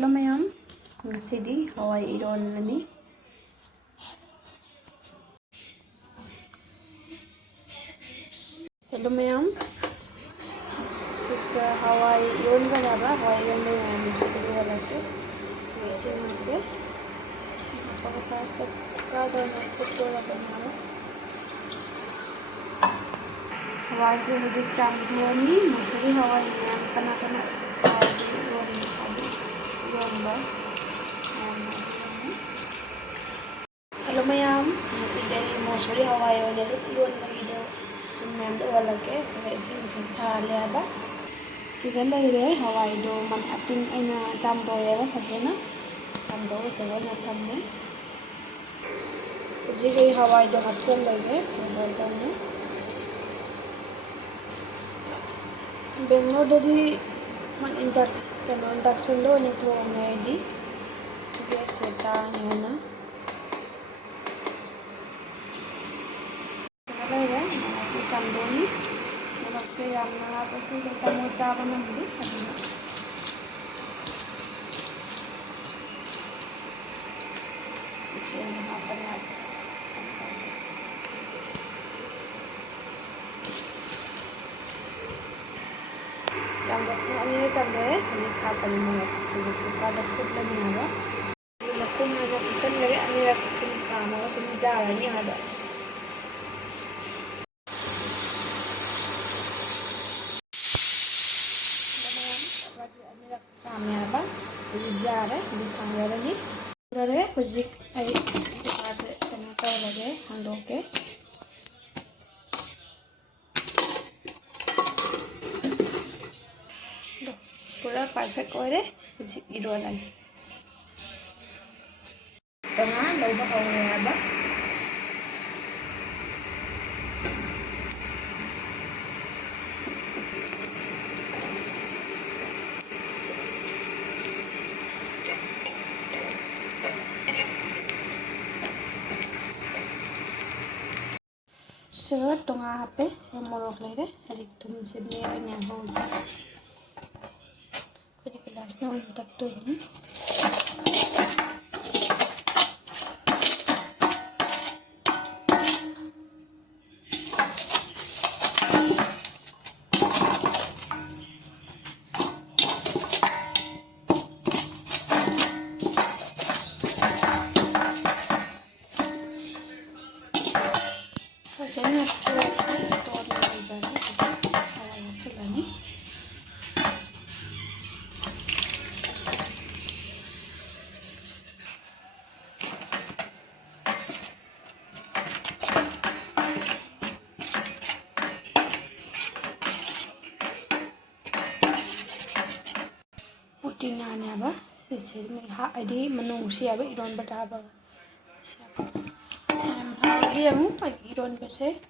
Hello ma'am, ngasidi hawai iron nani. Hello ma'am, sika hawai iron banaba hawai iron में मैं ngasidi वाला से ऐसे मत पका का दोनों कुत्तों का बनाना हवाई से मुझे चांदनी मसूरी हवाई में कना कना Hello ma'am, ngasidi mosuri hawai wala iron magido sumem do wala ke kasi sa liaba sigala ire hawai do man ating aina jambo yara phajena jambo sawa na thamne jige hawai do hapchal lage hawai do ne Bangalore dari man induction do ni to ngai di gas seta na Kaya mana samboni nama saya yang apa sih kita mau coba nanti sisi apa lagi ini apa nih mau kita ada food lagi nggak? Aku mau pesan lagi ini sini kamu sini jalan ini ada. Apa? Jadi jar di kamera lagi. Udah kuzik ay dipakai ternyata lagi handuk ke. Pura perfect ore kuzik ido lagi. Tengah lalu kau apa? Seret tengah HP saya morok lagi hari tum sebenarnya ini yang bau. Kau di kelas na untuk tu ini. Saya putina ni apa? Sisi ni hak ini manusia apa iron berapa? Dia mu iron berse.